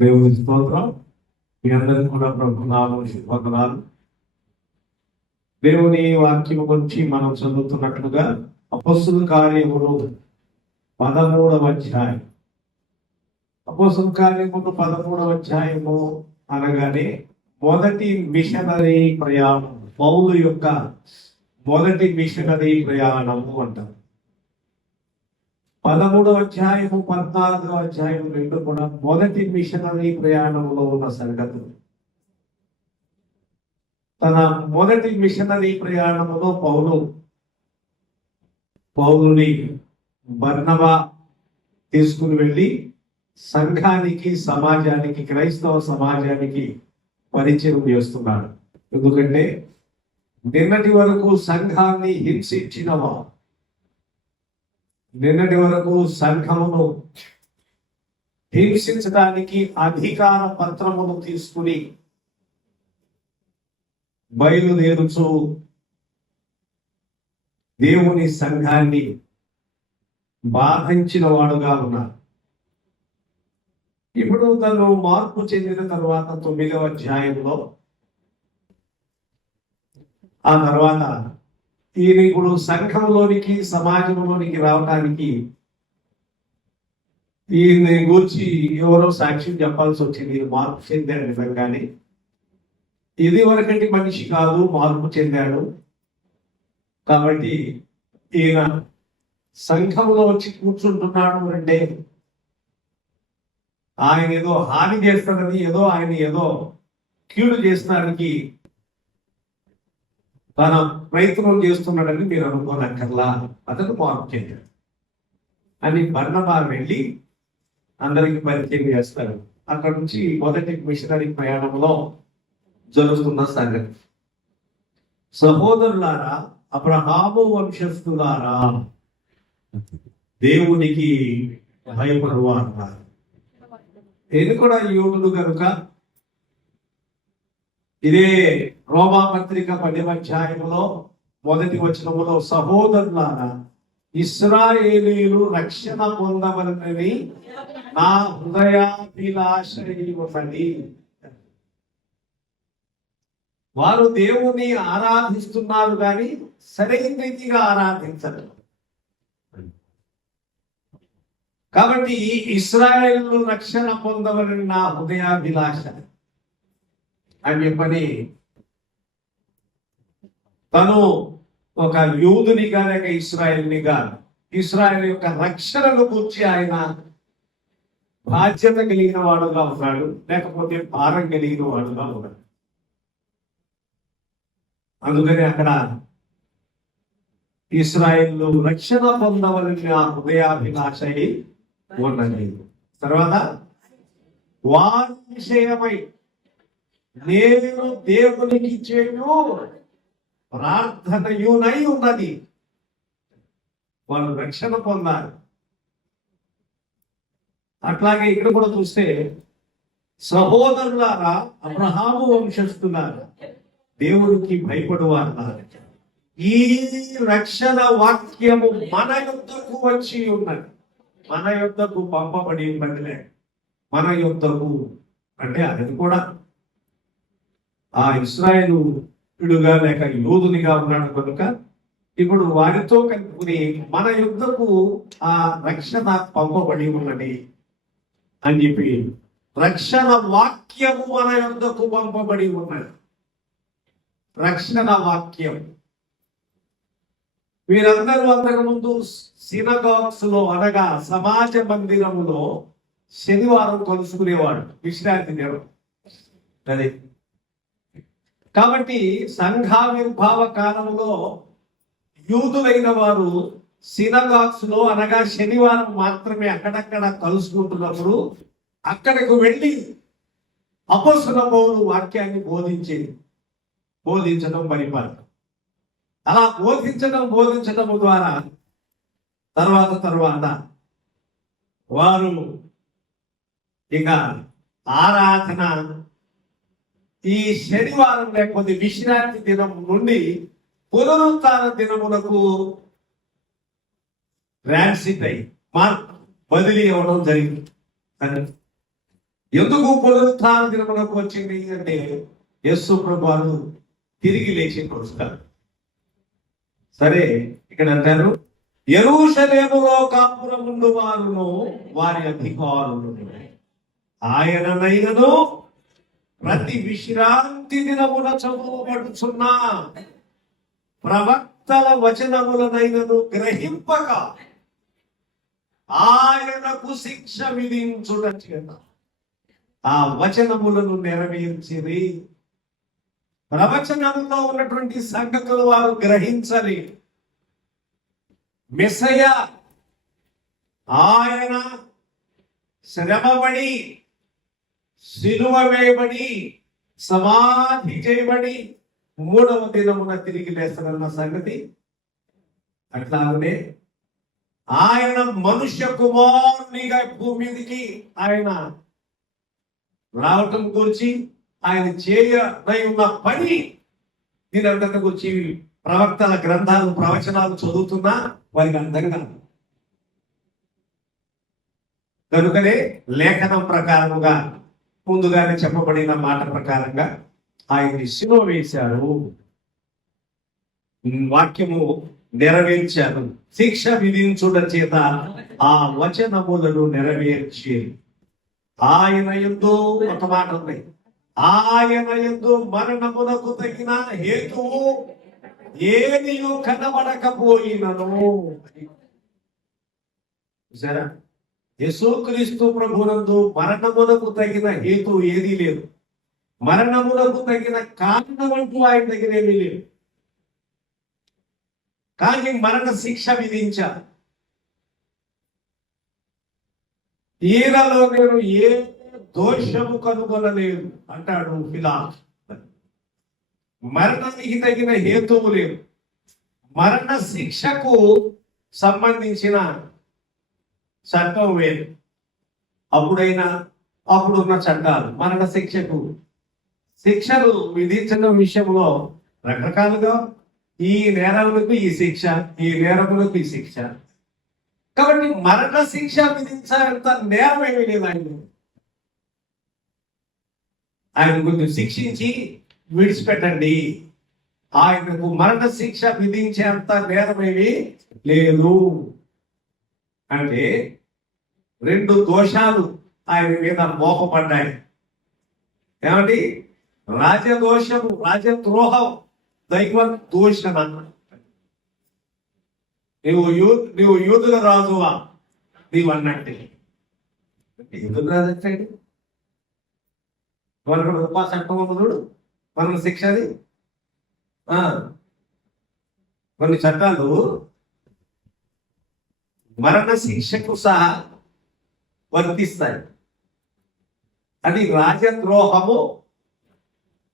దేవుని స్తోత్రం. మీ అందరికీ కూడా ప్రభునామమున శుభవందనాలు. దేవుని వాక్యం గురించి మనం చదువుతున్నట్లుగా అపొస్తలుల కార్యములు 13వ అధ్యాయం. అపొస్తలుల కార్యములు 13వ అధ్యాయము అనగానే మొదటి మిషనరీ ప్రయాణం, పౌలు యొక్క మొదటి మిషనరీ ప్రయాణము అంటారు. 13వ అధ్యాయము 14వ అధ్యాయం రెండు కూడా మొదటి మిషనరీ ప్రయాణంలో ఉన్న సంగతులు. తన మొదటి మిషనరీ ప్రయాణంలో పౌలుని బర్నబా తీసుకుని వెళ్ళి సంఘానికి, సమాజానికి, క్రైస్తవ సమాజానికి పరిచయం చేస్తున్నాడు. ఎందుకంటే నిన్నటి వరకు సంఘాన్ని హింసించినవా, నిన్నటి వరకు సంఘమును హింసించడానికి అధికార పత్రమును తీసుకుని బయలుదేరుచు దేవుని సంఘాన్ని బాధించిన వాడుగా ఉన్నాడు. ఇప్పుడు తను మార్పు చెందిన తర్వాత 9వ అధ్యాయంలో ఆ తర్వాత ఈయన ఇప్పుడు సంఘంలోనికి, సమాజంలోనికి రావడానికి ఈయన్ని గూర్చి ఎవరో సాక్ష్యం చెప్పాల్సి వచ్చింది. మార్పు చెందాడు నిజంగానే, ఇది వరకటి మనిషి కాదు, మార్పు చెందాడు. కాబట్టి ఈయన సంఘంలో వచ్చి కూర్చుంటున్నాడు అంటే ఆయన ఏదో హాని చేస్తాడని, ఏదో కీడు చేస్తానికి తన ప్రయత్నం చేస్తున్నాడని మీరు అనుకోనక్కర్లా. అతను మార్పు చెందాడు అని బర్నబా వెళ్ళి అందరికి పరిచయం చేస్తారు. అక్కడ నుంచి మొదటి మిషనరీ ప్రయాణంలో జరుగుతున్న సంగతి. సహోదరులారా, అబ్రహాము వంశస్థులారా, దేవునికి భయపడువారు. నేను కూడా యోగులు కనుక ఇదే రోమా పత్రిక 10వ అధ్యాయంలో మొదటి వచనములో, సహోదరులారా, ఇశ్రాయేలీయులు రక్షణ పొందవలనని నా హృదయాభిలాష ఉన్నది. వారు దేవుని ఆరాధిస్తున్నారు కానీ సరైన రీతిగా ఆరాధించరు. కాబట్టి ఇశ్రాయేలు రక్షణ పొందవలని నా హృదయాభిలాష అని చెప్పని తను ఒక యూదునిగా లేక ఇశ్రాయేల్నిగా ఇశ్రాయేల్ యొక్క రక్షణను గురించి ఆయన బాధ్యత కలిగిన వాడుగా ఉన్నాడు, లేకపోతే భారం కలిగిన వాడుగా ఉన్నాడు. అందుకని అక్కడ ఇశ్రాయేలు రక్షణ పొందవలని ఆ హృదయాభిలాష ఉన్నది. తర్వాత వారి విషయమై నేను దేవునికి చేయు ప్రార్థనయునై ఉన్నది. వాళ్ళు రక్షణ పొందారు. అట్లాగే ఇక్కడ కూడా చూస్తే, సహోదరులారా, అబ్రహాము వంశస్థులారా, దేవునికి భయపడువారు. ఈ రక్షణ వాక్యము మన యొద్దకు వచ్చి ఉన్నది, మన యొద్దకు పంపబడి ఉన్నదిలే. మన యొద్దకు అంటే అది కూడా ఆ ఇశ్రాయేలుగా లేక యూదునిగా ఉన్నాడు కనుక ఇప్పుడు వారితో కలుపుకుని మన యుద్ధకు ఆ రక్షణ పంపబడి ఉన్నది అని చెప్పి, రక్షణ వాక్యము మన యుద్ధకు పంపబడి ఉన్నది. రక్షణ వాక్యం. వీరందరూ అంతకుముందు సినగాగ్స్ లో అనగా సమాజ మందిరములో శనివారం కలుసుకునేవాడు, విశ్రాంతి దినం అది. కాబట్టి సంఘావిర్భావ కాలంలో యూదులైన వారు సినగాగ్స్ లో అనగా శనివారం మాత్రమే అక్కడక్కడ కలుసుకుంటున్నప్పుడు అక్కడకు వెళ్ళి అపొస్తలుల పౌలు వాక్యాన్ని బోధించడం పరిపాలన. అలా బోధించడం ద్వారా తర్వాత వారు ఇక ఆరాధన ఈ శనివారం లేకపోతే విశ్రాంతి దినం నుండి పునరుత్థాన దినములకు ట్రాన్సిట్ అయి బదిలీ అవ్వడం జరిగింది. ఎందుకు పునరుత్థాన దినమునకు వచ్చింది అంటే యేసు ప్రభువు తిరిగి లేచి కొడుస్తారు. సరే, ఇక్కడ అంటారు యెరూషలేములో కాపురముండు వారును వారి అధికారులు ఆయననైనను ప్రతి విశ్రాంతి దినమున చదువుబడుచున్న ప్రవక్తల వచనములనైనను గ్రహింపక ఆయనకు శిక్ష విధించుట చేత ఆ వచనములను నెరవేర్చిరి. ప్రవచనంలో ఉన్నటువంటి సంగతులు వారు గ్రహించలి. మెస్సయ్య ఆయన శ్రమపడి సిలువ వేయబడి సమాధి చేయబడి 3వ దినమున తిరిగి లేస్తారన్న సంగతి అట్లానే ఆయన మనుష్య కుమారునిగా భూమి మీదకి ఆయన రావటం గురించి ఆయన చేయనై ఉన్న పని దీనంతటి గురించి ప్రవక్తల గ్రంథాలు ప్రవచనాలు చదువుతున్నా వారికి అర్థం కాదు. కనుకనే లేఖనం ప్రకారముగా ముందుగానే చెప్పబడిన మాట ప్రకారంగా ఆయన్ని సిలువ వేశారు, వాక్యము నెరవేర్చారు, శిక్ష విధించుట చేత ఆ వచనములను నెరవేర్చి ఆయన యందు ఒక మాట ఉంది, ఆయన యందు మరణమునకు తగిన హేతువు ఏదియు కనబడకపోయినను. సరే, యేసుక్రీస్తు ప్రభునందు మరణమునకు తగిన హేతు ఏదీ లేదు, మరణమునకు తగిన కారణం అంటూ ఆయన దగ్గర ఏమీ లేదు. కానీ మరణ శిక్ష విధించారు. ఈయనలో నేను ఏ దోషము కనుగొనలేదు అంటాడు పిలాతు. మరణానికి తగిన హేతువు లేదు. మరణ శిక్షకు సంబంధించిన చట్టం వేరు. అప్పుడున్న చట్టాలు మరణ శిక్షలు విధించడం విషయంలో రకరకాలుగా ఈ నేరములకు ఈ శిక్ష, ఈ నేరములకు ఈ శిక్ష. కాబట్టి మరణ శిక్ష విధించాలంత నేరం ఏమీ లేదు. ఆయన కొంచెం శిక్షించి విడిచిపెట్టండి, ఆయనకు మరణ శిక్ష విధించేంత నేరమేమీ లేదు అంటే 2 దోషాలు ఆయన మీద మోపబడ్డాయి. ఏమంటే రాజదోషము, రాజద్రోహం, దైవ దూషణ. నువ్వు యూదుల రాజువా నీవు అన్నట్టే. యూదుల రాజు అంటే చట్టం మన శిక్ష అది. కొన్ని చట్టాలు మరణ శిక్షకు సహా వర్తిస్తాయి. అది రాజద్రోహము,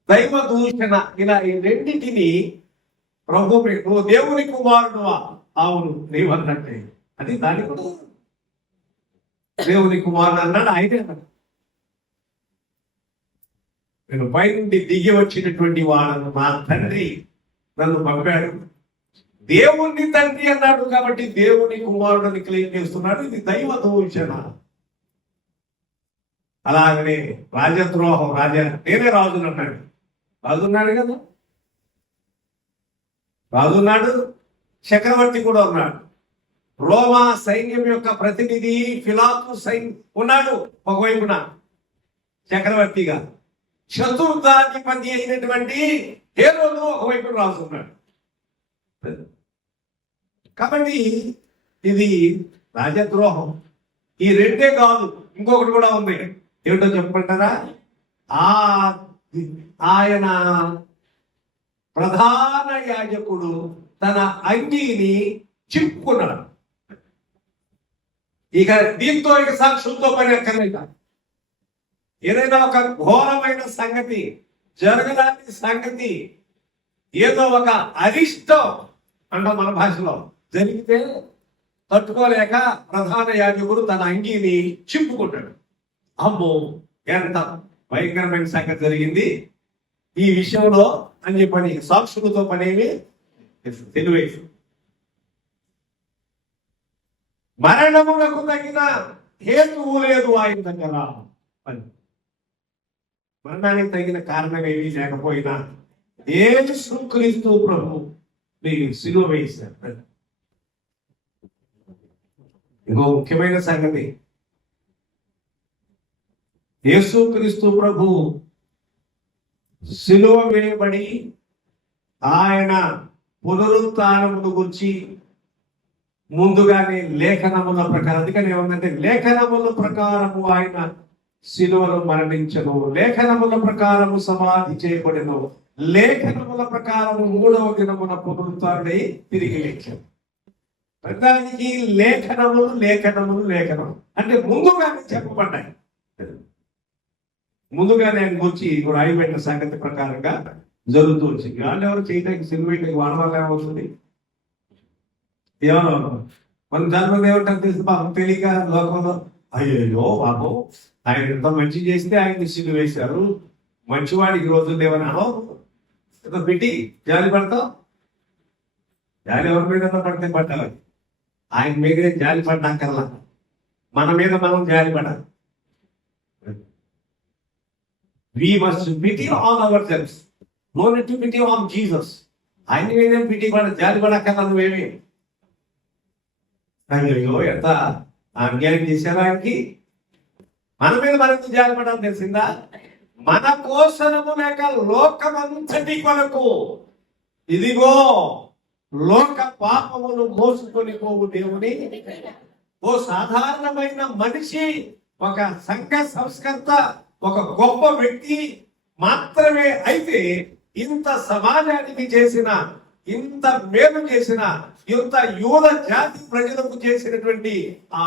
దైవ దూషణ. ఇలా ఈ రెండింటిని ప్రభు నువ్వు దేవుని కుమారుడువా, అవును నీవన్నట్టే. అది దాని కూడా దేవుని కుమారుడు అన్నాడు ఆయనే అన్నాడు. నేను పైనుండి దిగి వచ్చినటువంటి వాడను, నా తండ్రి నన్ను పంపాడు. దేవుని తండ్రి అన్నాడు కాబట్టి దేవుని కుమారుడిని క్లెయిమ్ చేస్తున్నాడు. ఇది దైవ దూషణ. అలాగనే రాజద్రోహం, నేనే రాజుని అన్నాడు. రాజున్నాడు కదా, రాజున్నాడు, చక్రవర్తి కూడా ఉన్నాడు. రోమా సైన్యం యొక్క ప్రతినిధి పిలాతు ఉన్నాడు ఒకవైపున చక్రవర్తిగా. చతుర్థాధిపతి అయినటువంటి హేరోదు ఒకవైపు రాజు ఉన్నాడు. కాబట్టి ఇది రాజద్రోహం. ఈ రెండే కాదు, ఇంకొకటి కూడా ఉంది. ఏమిటో చెప్పంటారా? ఆయన ప్రధాన యాజకుడు తన అంగీని చింపుకున్నాడు. ఇక దీంతో సాక్షులతో పని అక్కర్లేదు. ఏదైనా ఒక ఘోరమైన సంగతి, జరగడానికి సంగతి, ఏదో ఒక అరిష్టం అంట మన భాషలో జరిగితే తట్టుకోలేక ప్రధాన యాజకుడు తన అంగీని చింపుకుంటాడు. అమ్మో ఎంత భయంకరమైన సంగతి జరిగింది ఈ విషయంలో అని చెప్పని సాక్షులతో పనేమి తెలివేసి. మరణములకు తగిన హేతువు లేదు ఆయన దగ్గర. మరణానికి తగిన కారణం ఏమీ లేకపోయినా యేసుక్రీస్తు ప్రభు సిలువ వేశారు. ఇంకో ముఖ్యమైన సంగతి, యేసుక్రీస్తు ప్రభు సిలువ వేయబడి ఆయన పునరుత్థానమును గురించి ముందుగానే లేఖనముల ప్రకారం, అందుకని ఏమంటే లేఖనముల ప్రకారము ఆయన సిలువలో మరణించను, లేఖనముల ప్రకారము సమాధి చేయబడెను, లేఖనముల ప్రకారము 3వ దినమున పునరుత్థానుడై తిరిగి లేచాను. ప్రధానికి లేఖనములు అంటే ముందుగానే చెప్పబడ్డాయి. ముందుగానే ఆయన గురించి రాయబడిన సంగతి ప్రకారంగా జరుగుతూ వచ్చింది. వాళ్ళు ఎవరు చేయడానికి సిలువేయడానికి వాళ్ళ వల్ల ఏమవుతుంది? ఏమన్నా మన ధర్మం ఏమంటారు తెలుసు, పాపం తెలియక లోకంలో అయ్యో బాబు ఆయన ఎంత మంచి చేస్తే ఆయన సిలువ వేశారు, మంచివాడికి రోజులు ఏమని అనవు, పెట్టి జాలి పడతావు. జాలి ఎవరి మీద పడితే పట్టాలి, ఆయన మీదనే జాలి పడ్డాకల్లా మన మీద మనం జాలి పడాలి. We must pity on ourselves, no need to pity on Jesus. ఆయన మీదే పిటి జాలి పడక్కర్లా నువ్వేమి. అయ్యో ఎంత అన్యాయం చేశారు ఆయనకి, మన మీద మనకు జాలి పడాలి తెలిసిందా? మన కోసము లేక లోకమంతటి కొరకు ఇదిగో లోక పాపమును మోసుకొని పోవు దేవుని ఓ సాధారణమైన మనిషి, ఒక సంఘ సంస్కర్త, ఒక గొప్ప వ్యక్తి మాత్రమే అయితే ఇంత సమాజానికి చేసిన, ఇంత మేలు చేసిన, ఇంత యూద జాతి ప్రజలకు చేసినటువంటి ఆ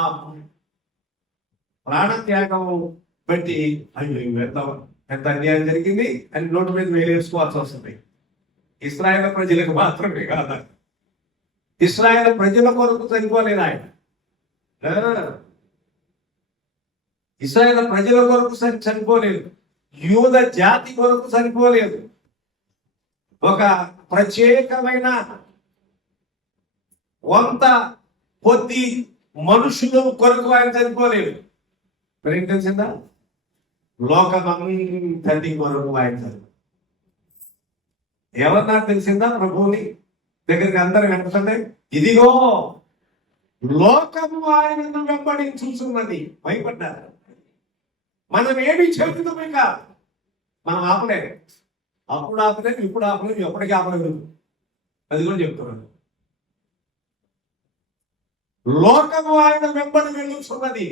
ప్రాణత్యాగం బట్టి అయ్యో ఎంత అన్యాయం జరిగింది అని నోటు మీద వేలేసుకోవాల్సి వస్తుంది. ఇశ్రాయేలు ప్రజలకు మాత్రమే కాదు, ఇశ్రాయేలు ప్రజల కొరకు చనిపోలేదు ఆయన, ఇశ్రాయేలు ప్రజల కొరకు చనిపోలేదు, యూద జాతి కొరకు చనిపోలేదు, ఒక ప్రత్యేకమైన వంత కొద్ది మనుషులు కొరకు ఆయన చనిపోలేదు. ఏం తెలిసిందా? లోకమంతటి కొరకు ఆయన చనిపోలేదు. ఎవరన్నా తెలిసిందా? ప్రభువుని దగ్గరికి అందరు వెంటనే ఇదిగో లోకము ఆయనను వెంబడించుచున్నది. భయపడ్డారు. మనం ఏమి చెబుతామే కాదు, మనం ఆపలేదు, అప్పుడు ఆపలేదు, ఇప్పుడు ఆపలేదు, ఎప్పటికీ ఆపలేదు. అది కూడా చెప్తున్నాను. లోకము ఆయన వెంబడి వెళ్ళుచున్నది.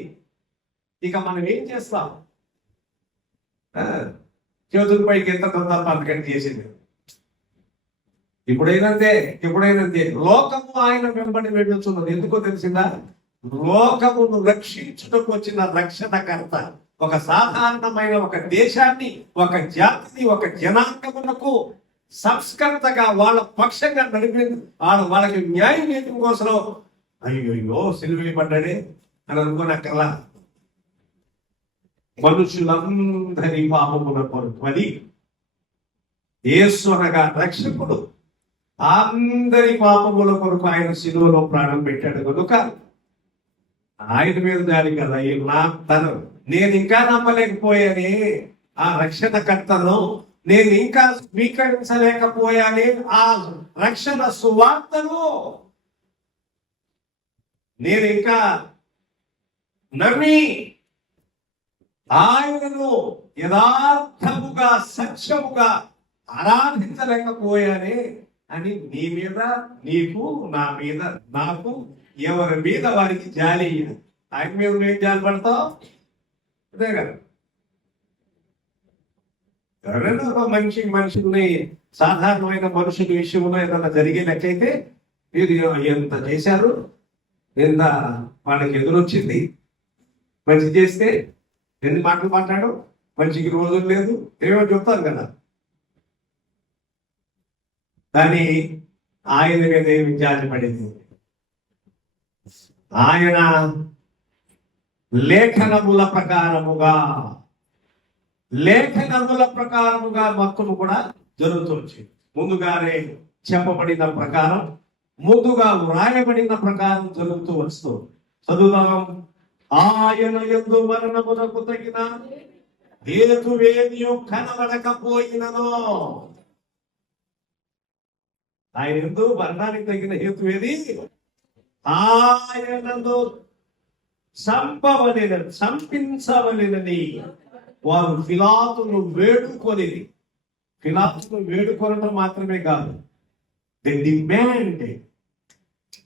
ఇక మనం ఏం చేస్తాం? చేతుల పైకి ఎంత తొందర అందుకని చేసింది. ఎప్పుడైనంతే లోకము ఆయన వెంబడి వెళ్ళుచున్నది. ఎందుకో తెలిసిందా? లోకమును రక్షించుటకు వచ్చిన రక్షణకర్త ఒక సాధారణమైన ఒక దేశాన్ని, ఒక జాతిని, ఒక జనాంగమునకు సంస్కర్తగా వాళ్ళ పక్షంగా నడిపి వాళ్ళకి న్యాయం చేయడం కోసం అయ్యో సిలువ పడ్డాడే అని అనుకోనక్కర్లా. మనుషులందరి పాపముల కొరకు అని యేసు అనగా రక్షకుడు అందరి పాపముల కొరకు ఆయన సిలువలో ప్రాణం పెట్టాడు కనుక ఆయన మీద జాలి కదా. నేను ఇంకా నమ్మలేకపోయానే ఆ రక్షణకర్తను, నేను ఇంకా స్వీకరించలేకపోయానే ఆ రక్షణ సువార్తను, నేను ఇంకా నమ్మి ఆయనను యథార్థముగా సత్యముగా ఆరాధించలేకపోయానే అని నీ మీద, నీకు, నా మీద, నాకు, ఎవరి మీద వారికి జాలి. ఆయన మీద నువ్వేం జాలి పడతావు? అదే కదా. ఎవరైనా ఒక మనుషుల్ని, సాధారణమైన మనుషుల విషయంలో ఏదైనా జరిగేటట్లయితే మీరు ఎంత చేశారు, ఎంత వాళ్ళకి ఎదురొచ్చింది, మంచి చేస్తే ఎన్ని మాటలు మాట్లాడు, మంచికి రోజులు లేదు, ఏమో చెప్తారు కదా. కానీ ఆయన మీద ఏమి జాలి పడేది? ఆయన లేఖనముల ప్రకారముగా మొత్తం కూడా జరుగుతుంది. ముందుగానే చెప్పబడిన ప్రకారం, ముందుగా వ్రాయబడిన ప్రకారం జరుగుతూ వస్తూ చదువుదాం. ఆయన యందు మరణమునకు తగిన హేతువేదియు కనబడకపోయినను. ఆయన ఎందు మరణానికి తగిన హేతువేది ఆయనను చంపించవలెనని వారు పిలాతును వేడుకొనడం మాత్రమే కాదు, they demand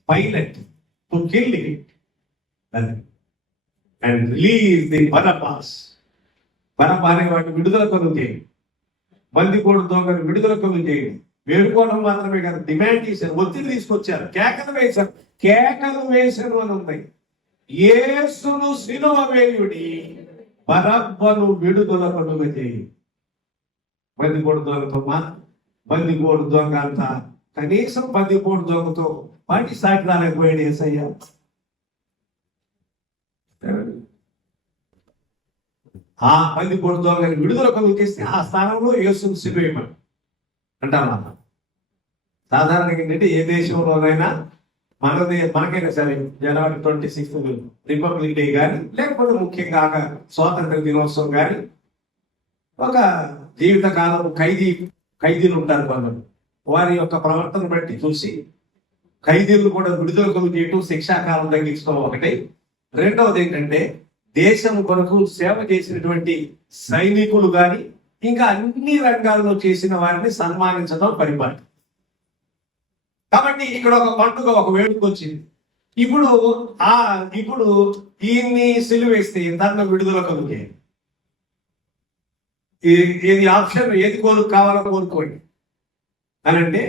Pilate to kill it and release the Barabbas. బరబ్బా అనే వాటిని విడుదల కొను చేయండి, బందిపోడు దొంగను విడుదల కొను చేయండి. వేడుకోవడం మాత్రమే కాదు, డిమాండ్ చేశారు, ఒత్తిడి తీసుకొచ్చారు, కేకలు వేశారు అని ఉన్నాయి. యేసును సిలువ వేయుడి, బరబ్బను విడుదల కొనుగ చేయి. బందిపోడు దొంగ అంతా కనీసం బందిపోడు దొంగతో వాటి సాటి రాలేకపోయాడు యేసయ్య. ఆ బందిపోడు దొంగని విడుదల కొనుగ చేస్తే ఆ స్థానంలో యేసును సిలువ వేయమని అంటామా? సాధారణంగా ఏంటంటే ఏ దేశంలోనైనా మనకైనా సరే జనవరి 26 రిపబ్లిక్ డే కానీ, లేకపోతే ముఖ్యంగా స్వాతంత్ర దినోత్సవం కానీ, ఒక జీవితకాలం ఖైదీలు ఉంటారు కొందరు. వారి యొక్క ప్రవర్తన బట్టి చూసి ఖైదీలు కూడా విడుదల కొనుగోలు చేయటం, శిక్షాకాలం తగ్గించడం ఒకటి. రెండవది ఏంటంటే దేశం కొరకు సేవ చేసినటువంటి సైనికులు కానీ ఇంకా అన్ని రంగాల్లో చేసిన వారిని సన్మానించడం పరిపాటి. కాబట్టి ఇక్కడ ఒక పండుగ, ఒక వేడుక వచ్చింది. ఇప్పుడు ఈయన్ని సిలువేస్తే తన విడుదల కలుగే. ఏది ఆప్షన్, ఏది కావాలో కోరుకోండి అని అంటే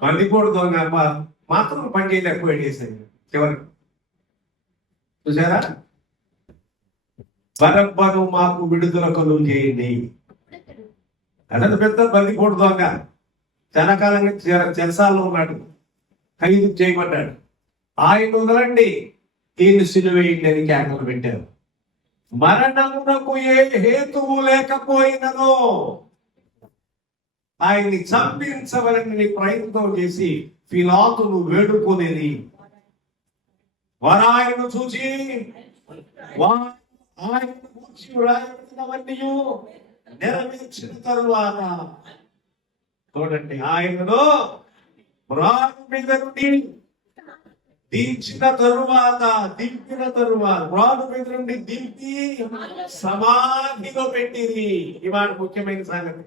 బందిపోడు దొంగ మాత్రం పని చేయలేకపోయాడు వేసాయి చివరికి. చూసారా? బరబ్బను మాకు విడుదల కలుగు చేయండి. అతను పెద్ద బందిపోడు దొంగ, చాలా కాలంగా చెరసాల్లో ఉన్నాడు, ఖైదు చేయబడ్డాడు. ఆయన వదలండి, ఈయన్ని సిలువేయండి అని కేకలు పెట్టారు. మరణమునకు ఏ హేతువు లేకపోయినను ఆయన్ని చంపించవలని ప్రయత్నం చేసి పిలాతును వేడుకొనేది. వారు ఆయనను చూచి రాయబడినవన్నీ నెరవేర్చిన తరువాత, చూడండి, ఆయనను రాను మీద నుండి దింపిన తరువాత రాను మీద నుండి దింపి సమాధిలో పెట్టింది. ఇవాళ ముఖ్యమైన సంగతి.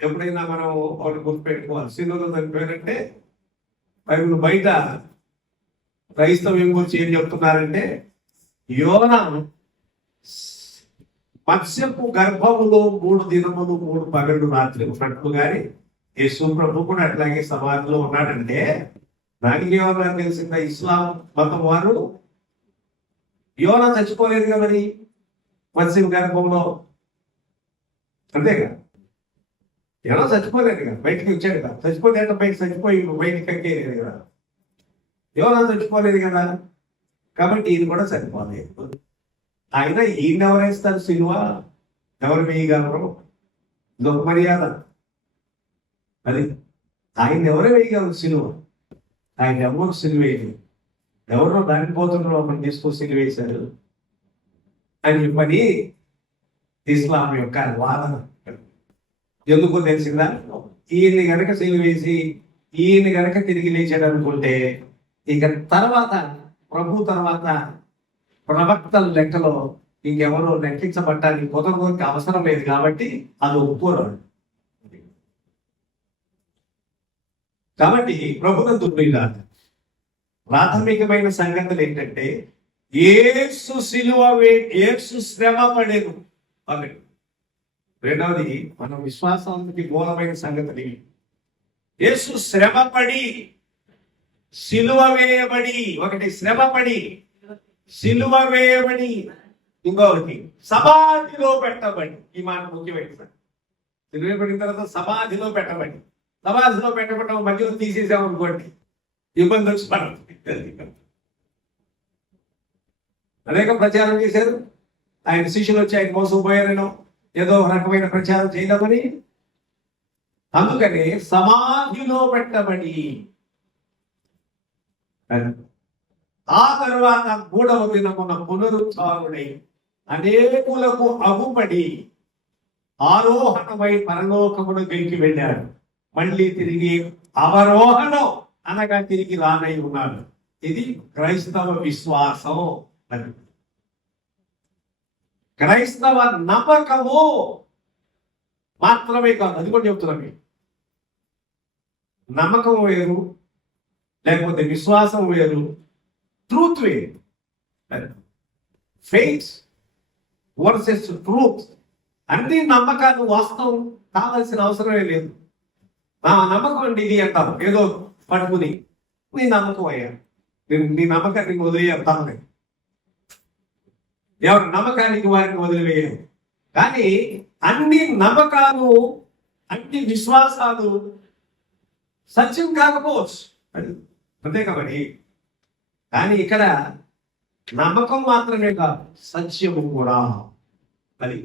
ఎప్పుడైనా మనం ఒకటి గుర్తుపెట్టుకోవాలి, సిలువలో చనిపోయారంటే బైబిల్ బయట క్రైస్తవ్యం గురించి ఏం చెప్తున్నారంటే, యోనా మత్స్యపు గర్భములో 3 దినములు 3 పగళ్ళు రాత్రి ఉన్నట్లు గాని యేసు ప్రభు కూడా అట్లాగే సమాధిలో ఉన్నాడంటే దానికి ఏమన్నా తెలిసిందా? ఇస్లాం మతం వారు యోనా చచ్చిపోలేదుగా మరి మత్స్యపు గర్భంలో, అంతేగా? యోనా చచ్చిపోలేదు కదా, బయటికి వచ్చాడు కదా. చచ్చిపోతే అంటే చచ్చిపోయి బయటికి కక్కేది కదా. యోనా చచ్చిపోలేదు కదా, కాబట్టి ఈయన కూడా చనిపోలేదు. ఆయన ఈయన ఎవరేస్తారు సిలువ? ఎవరు వేయగలరు? ఇదొక మర్యాద. అది ఆయన ఎవరు వేయగలరు సిలువ? ఆయన ఎవరు సిలువేది? ఎవరో దానిపోతున్నారు ఒకరిని తీసుకొని సిలువేశారు అని చెప్పని ఇస్లాం యొక్క వాదన. ఎందుకు తెలిసిందా? ఈయన్ని గనక సిలువేసి ఈయన గనక తిరిగి లేచాడు అనుకుంటే ఇక తర్వాత ప్రభు తర్వాత ప్రవక్తల లెక్కలో ఇంకెవరో లెక్కించబడ్డానికి కుదరడానికి అవసరం లేదు కాబట్టి అది ఒప్పుకోరు. కాబట్టి ప్రభుత్వం దుర్మిలాదు. ప్రాథమికమైన సంగతులు ఏంటంటే యేసు శ్రమ పడేను. రెండవది మన విశ్వాసానికి మూలమైన సంగతి, యేసు శ్రమపడి సిలువ వేయబడి, ఒకటి శ్రమపడి సిలువ వేయబడి, ఇంకొకటి సమాధిలో పెట్టబడి. ఈ మాట ముఖ్యమైన. సిలువ పడిన తర్వాత సమాధిలో పెట్టబడి. సమాధిలో పెట్టబడ్డ మధ్యలో తీసేసామనుకోండి ఇబ్బంది వచ్చి అనేక ప్రచారం చేశారు. ఆయన శిష్యులు వచ్చి ఆయన మోసపోయారనో ఏదో రకమైన ప్రచారం చేయదామని, అందుకని సమాధిలో పెట్టబడి ఆ తర్వాత 3వ దినమున పునరుత్థానుడై అనేకులకు అగుపడి ఆరోహణమై పరలోకమును గెలికి వెళ్ళాడు. మళ్ళీ తిరిగి అవరోహణం అనగా తిరిగి రానై ఉన్నాడు. ఇది క్రైస్తవ విశ్వాసం. అని క్రైస్తవ నమ్మకము మాత్రమే కాదు, అది కూడా చెప్తున్నాను. నమ్మకం వేరు, లేకపోతే విశ్వాసం వేరు, ట్రూత్ వేరు. Faith versus truth. అన్ని నమ్మకాలు వాస్తవం కావాల్సిన అవసరమే లేదు. నా నమ్మకం అండి ఇది అంటారు, ఏదో పట్టుకుని నీ నమ్మకం అయ్యా, నీ నమ్మకాన్ని వదిలేస్తాను. ఎవరి నమ్మకానికి వారిని వదిలివేయరు. కానీ అన్ని నమ్మకాలు, అన్ని విశ్వాసాలు సత్యం కాకపోవచ్చు, అంతే కాబట్టి. కానీ ఇక్కడ నమ్మకం మాత్రమే కాదు, సత్యము కూడా. అది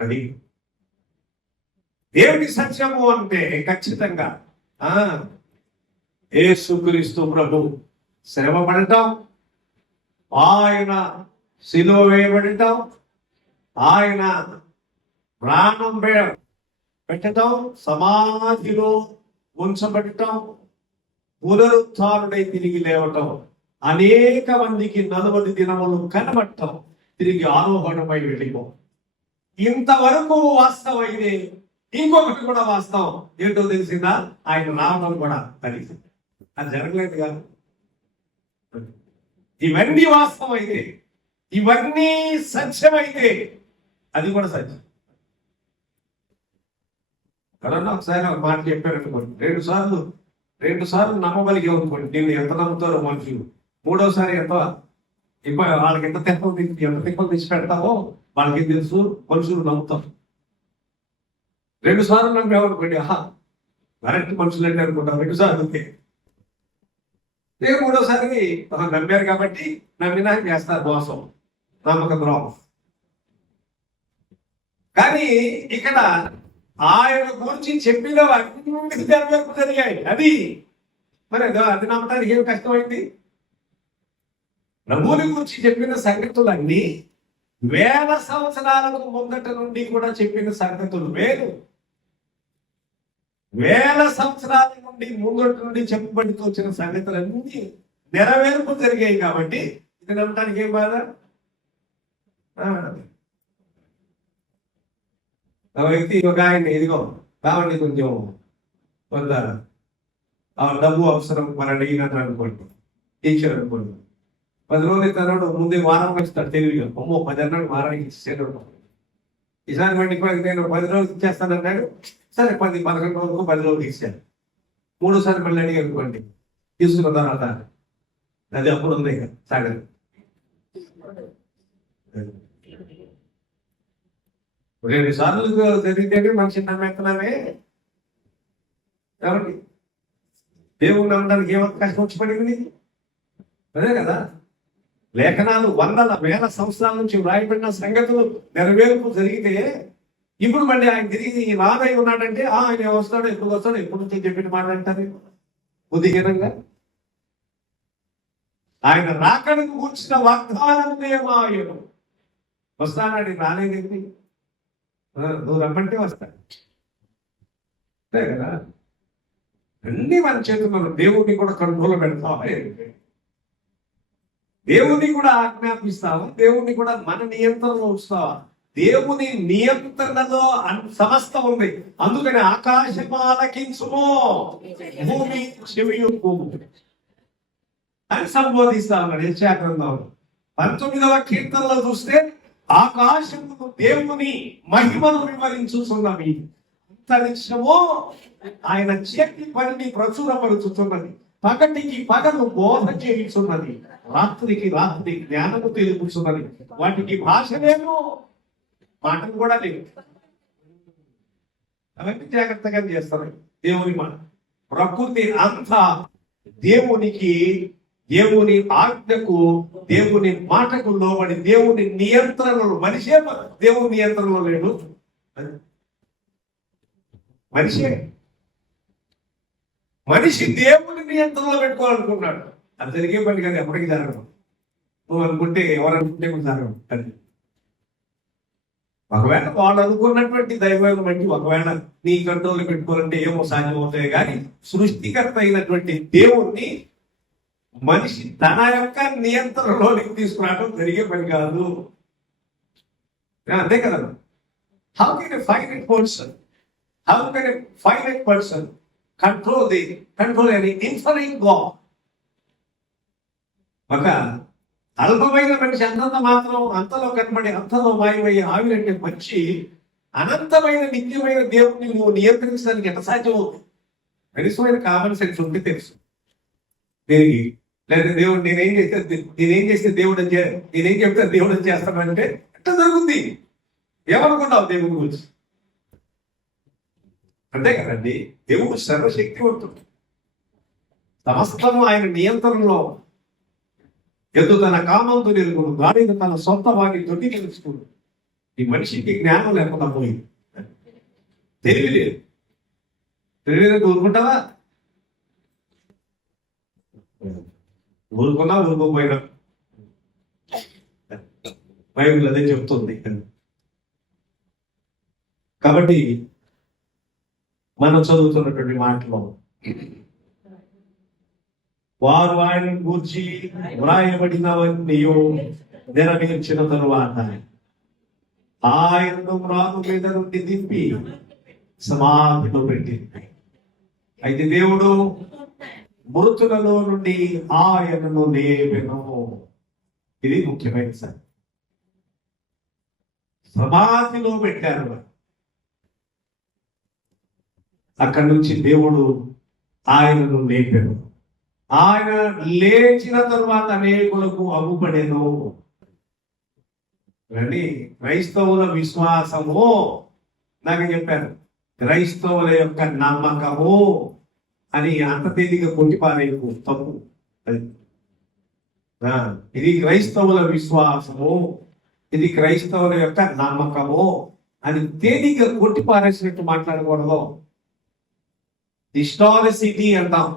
అది ఏమిటి సత్యము అంటే ఖచ్చితంగా యేసుక్రీస్తు ప్రభు శ్రమ పడటం, ఆయన శిలువ వేయబడటం, ఆయన ప్రాణం పెట్టడం, సమాధిలో ఉంచబడటం, పునరుత్థానుడై తిరిగి లేవటం, అనేక మందికి 40 దినములు కనబడటం, తిరిగి ఆరోహణమై వెళ్ళిపో. ఇంతవరకు వాస్తవం అయితే ఇంకొకటి కూడా వాస్తవం. ఏంటో తెలిసిందా? ఆయన రావడం కూడా అది జరగలేదు కాదు. ఇవన్నీ వాస్తవం అయితే, ఇవన్నీ సత్యమైతే అది కూడా సత్యం. ఎవరన్నా ఒకసారి ఒక మాట చెప్పారు అనుకోండి, 2 సార్లు నమ్మబలిగే అనుకోండి, నేను ఎంత నమ్ముతారో మనుషులు. 3వసారి ఎంత వాళ్ళకి ఎంత తిప్పలు తెచ్చి పెడతామో వాళ్ళకి తెలుసు, మనుషులు నమ్ముతారు. 2 సార్లు నమ్మేమనుకోండి, కరెక్ట్ మనుషులు అంటే అనుకుంటారు. 2 సార్లు అంతే. 3వసారి నమ్మారు కాబట్టి నమ్మినా చేస్తారు మోసం, నమ్మక ద్రోహం. కానీ ఇక్కడ ఆయన గురించి చెప్పినవన్నీ జరిగాయి. అది మరి అది నమ్మటానికి ఏం కష్టమైంది? ప్రభువుని గురించి చెప్పిన సంగతులన్నీ 1000 సంవత్సరాలకు ముందట నుండి కూడా చెప్పిన సంగతులు వేరు. 1000 సంవత్సరాల నుండి ముందట నుండి చెప్పబడితో వచ్చిన సంగతులన్నీ నెరవేర్పు జరిగాయి. కాబట్టి ఇది నమ్మటానికి ఏం బాధ? వ్యక్తి ఒక ఆయన ఇదిగో కావండి, కొంచెం కొంత డబ్బు అవసరం మన అడిగినట్టు అనుకోండి, టీచర్ అనుకోండి. 10 రోజులు ఇస్తాడు, ముందే వారం ఇస్తాడు తెలివిగా. 10 అన్నాడు, వారానికి ఇచ్చేసాడు. ఈసారి వాడికి నేను 10 రోజులు ఇచ్చేస్తానన్నాడు. సరే 10-11 రోజులకు 10 రోజులు ఇచ్చాను. 3వసారి మళ్ళీ అడిగి అనుకోండి, తీసుకున్న తర్వాత అది అప్పుడు ఉంది సాగదు. రెండు సార్లు జరిగితేనే మనిషి నమ్మెత్తనమే. కాబట్టి దేవుడు నమ్మడానికి ఏమంత కష్టం వచ్చి పడింది? అదే కదా, లేఖనాలు 100,000 సంవత్సరాల నుంచి వ్రాయబడిన సంగతులు నెరవేర్పు జరిగితే ఇప్పుడు మళ్ళీ ఆయన తిరిగి రాదై ఉన్నాడంటే ఆయన వస్తాడు, ఎప్పుడు వస్తాడు, ఎప్పుడు నుంచి చెప్పిన మాట అంటారు బుద్ధిహీనంగా. ఆయన రాకడకు కూర్చిన వాగ్దానం ఏమాయను. వస్తానాడు, రాలేదేంటి? నువ్వు రమ్మంటే వస్తాడు. అంతే కదా, అన్ని మన చేతుల్లో. దేవుడిని కూడా కంట్రోల్లో పెడతావా? దేవుని కూడా ఆజ్ఞాపిస్తావా? దేవుని కూడా మన నియంత్రణలో ఉంచుతావా? దేవుని నియంత్రణలో సమస్తం ఉంది. అందుకని ఆకాశము ఆలకించుమో, భూమి చెవియొగ్గు అని సంబోధిస్తా ఉన్నాడు యెషయా గ్రంథంలో. 19వ కీర్తనలో చూస్తే ఆకాశము దేవుని మహిమను వివరించుతున్నవి, అంతరిక్షము ఆయన చేతి పనిని ప్రచురపరుచుతున్నది, పగటికి పగలు బోధ చేయుచున్నది, రాత్రికి రాత్రి జ్ఞానము తెలుపుచున్నది. వాటికి భాష లేదు, మాటలు కూడా లేవు. అవన్నీ జాగ్రత్తగా చేస్తారు. దేవుని మాట, ప్రకృతి అంతా దేవుని ఆజ్ఞకు, దేవుని మాటకు లోబడి దేవుని నియంత్రణలో. మనిషే దేవుని నియంత్రణలో లేడు, మనిషి దేవుని నియంత్రణలో పెట్టుకోవాలనుకున్నాడు. అది జరిగే పని కానీ ఎప్పటికీ జరగదు. నువ్వు అనుకుంటే, ఎవరు అనుకుంటే జరగదు. అది ఒకవేళ వాళ్ళు అనుకున్నటువంటి దైవం బట్టి ఒకవేళ నీ కంట్రోల్ పెట్టుకోవాలంటే ఏమో సాధ్యం అవుతాయి, కానీ సృష్టికర్త అయినటువంటి దేవుణ్ణి మనిషి తన యొక్క నియంత్రణలోనికి తీసుకురావడం జరిగే పని కాదు. అంతే కదా. How can a finite person, how can a finite person control అని ఇన్ఫైనైట్ గాడ్? ఒక అల్పమైన మనిషి అంతంత మాత్రం అంతలో కనబడి అంతలో మాయమయ్యే ఆవిరంటే మనిషి అనంతమైన నిత్యమైన దేవుడిని నువ్వు నియంత్రించడానికి ఎంత సాధ్యం అవుతుంది? కనీసమైన కామన్ సెన్స్ ఉంటే తెలుసు దేనికి. లేదా దేవుడు నేనేం చేస్తే దేవుడు అని నేనేం చెప్తే దేవుడు అని చేస్తానంటే ఎట్లా జరుగుతుంది? ఏమనుకుంటావు దేవుడి గురించి? అంతే కదండి. దేవుడు సర్వశక్తివంతుడు, సమస్తము ఆయన నియంత్రణలో. ఎద్దు తన కామంతో నిలుగును, గాడిద తన సొంత వాటి తొట్టి తెలుసుకును. ఈ మనిషికి జ్ఞానం లేకుండా పోయింది, తెలివి లేదు. తెలియదు ఊరుకుంటావా? ఊరుకున్నా ఊరుకోపోయినా బైబిల్ అదే చెప్తుంది. కాబట్టి మనం చదువుతున్నటువంటి మాటలో వారు ఆయన గూర్చి వ్రాయబడినవన్నీ నెరవేర్చిన తరువాత ఆయనను మ్రాను మీద నుండి దింపి సమాధిలో పెట్టింది. అయితే దేవుడు మృతులలో నుండి ఆయనను లేపెను. ఇది ముఖ్యమైన సార్. సమాధిలో పెట్టారు. అక్కడి నుంచి దేవుడు ఆయనను లేపెను. ఆయన లేచిన తరువాత అనేకులకు అమ్ముపడేను. రండి, క్రైస్తవుల విశ్వాసము నాకు చెప్పారు, క్రైస్తవుల యొక్క నమ్మకము అని అంత తేలిక కొట్టిపారేకు తప్పు. అది ఇది క్రైస్తవుల విశ్వాసము, ఇది క్రైస్తవుల యొక్క నమ్మకము అని తేలిక కొట్టిపారేసినట్టు మాట్లాడకూడదు. హిస్టారిసిటీ అంటాం,